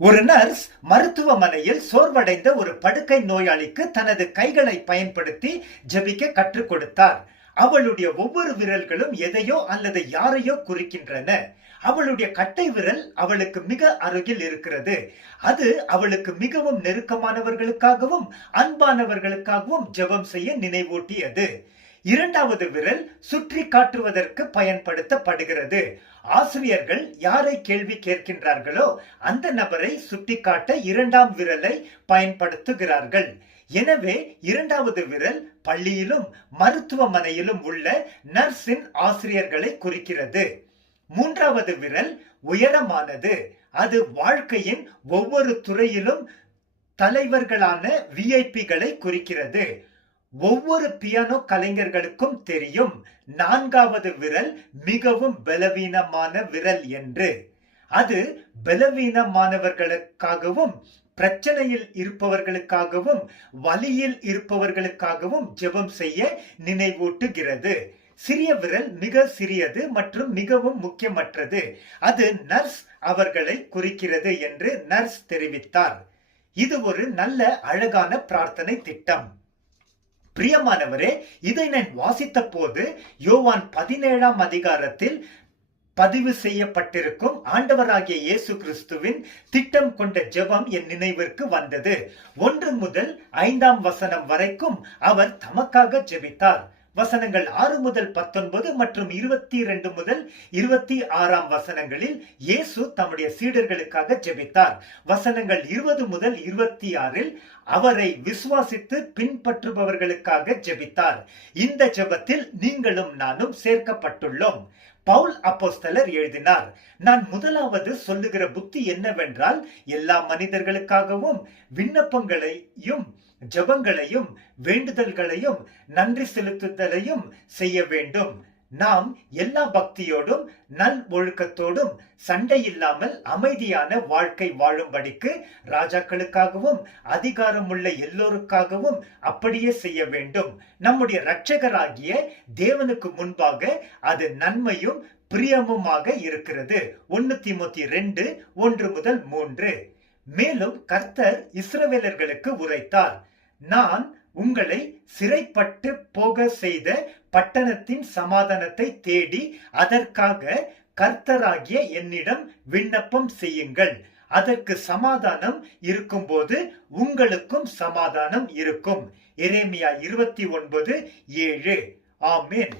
ஒரு நர்ஸ் மருத்துவமனையில் சோர்வடைந்த ஒரு படுக்கை நோயாளிக்கு தனது கைகளை பயன்படுத்தி ஜெபிக்க கற்றுக் கொடுத்தார். அவளுடைய ஒவ்வொரு விரல்களும் எதையோ அல்லது யாரையோ குறிக்கின்றன. அவளுடைய கட்டை விரல் அவளுக்கு மிக அருகில் இருக்கிறது. அது அவளுக்கு மிகவும் நெருக்கமானவர்களுக்காகவும் அன்பானவர்களுக்காகவும் ஜெபம் செய்ய நினைவூட்டியது. இரண்டாவது விரல் சுற்றி காட்டுவதற்கு பயன்படுத்தப்படுகிறது. ஆசிரியர்கள் யாரை கேள்வி கேட்கின்றார்களோ அந்த நபரை சுட்டிக்காட்ட இரண்டாம் விரலை பயன்படுத்துகிறார்கள். எனவே இரண்டாவது விரல் பள்ளியிலும் மருத்துவமனையிலும் உள்ள நர்ஸின் ஆசிரியர்களை குறிக்கிறது. மூன்றாவது விரல் உயரமானது. அது வாழ்க்கையின் ஒவ்வொரு துறையிலும் தலைவர்களான விஐபிகளை குறிக்கிறது. ஒவ்வொரு பியானோ கலைஞர்களுக்கும் தெரியும் நான்காவது விரல் மிகவும் பலவீனமான விரல் என்று. அது பலவீனமானவர்களுக்காகவும் பிரச்சனையில் இருப்பவர்களுக்காகவும் வலியில் இருப்பவர்களுக்காகவும் ஜெபம் செய்ய நினைவூட்டுகிறது. சிறிய விரல் மிக சிறியது மற்றும் மிகவும் முக்கியமற்றது. அது நர்ஸ் அவர்களை குறிக்கிறது என்று நர்ஸ் தெரிவித்தார். இது ஒரு நல்ல அழகான பிரார்த்தனை திட்டம். பிரியமானவரே, இதை நான் வாசித்த போது யோவான் 17ஆம் அதிகாரத்தில் பதிவு செய்யப்பட்டிருக்கும் ஆண்டவராகிய இயேசு கிறிஸ்துவின் திட்டம் கொண்ட ஜெபம் என் நினைவிற்கு வந்தது. 1 முதல் 5ஆம் வசனம் வரைக்கும் அவர் தமக்காக ஜெபித்தார். வசனங்கள் 6 முதல் 19 மற்றும் 22 முதல் 26ஆம் வசனங்களில் இயேசு தம்முடைய சீடர்களுக்காக ஜெபித்தார். வசனங்கள் 20 முதல் 26இல் அவரை விசுவாசித்து பின்பற்றுபவர்களுக்காக ஜெபித்தார். இந்த ஜெபத்தில் நீங்களும் நானும் சேர்க்கப்பட்டுள்ளோம். பவுல் அப்போஸ்தலர் எழுதினார், நான் முதலாவது சொல்லுகிற புத்தி என்னவென்றால் எல்லா மனிதர்களுக்காகவும் விண்ணப்பங்களையும் ஜெபங்களையும் வேண்டுதல்களையும் நன்றி செலுத்துதலையும் செய்ய வேண்டும். நாம் எல்லா பக்தியோடும் நல் ஒழுக்கத்தோடும் சண்டை இல்லாமல் அமைதியான வாழ்க்கை வாழும்படிக்கு ராஜாக்களுக்காகவும் அதிகாரமுள்ள எல்லோருக்காகவும் அப்படியே செய்ய வேண்டும். நம்முடைய இரட்சகராகிய தேவனுக்கு முன்பாக அது நன்மையும் பிரியமுமாக இருக்கிறது. 1 தீமோத்தேயு 2:1 முதல் 3. மேலும் கர்த்தர் இஸ்ரவேலர்களுக்கு உரைத்தார், நான் உங்களை சிறைப்பட்டு போக செய்த பட்டணத்தின் சமாதானத்தை தேடி அதற்காக கர்த்தராகிய என்னிடம் விண்ணப்பம் செய்யுங்கள். அதற்கு சமாதானம் இருக்கும்போது உங்களுக்கும் சமாதானம் இருக்கும். எரேமியா 29:7. ஆமென்.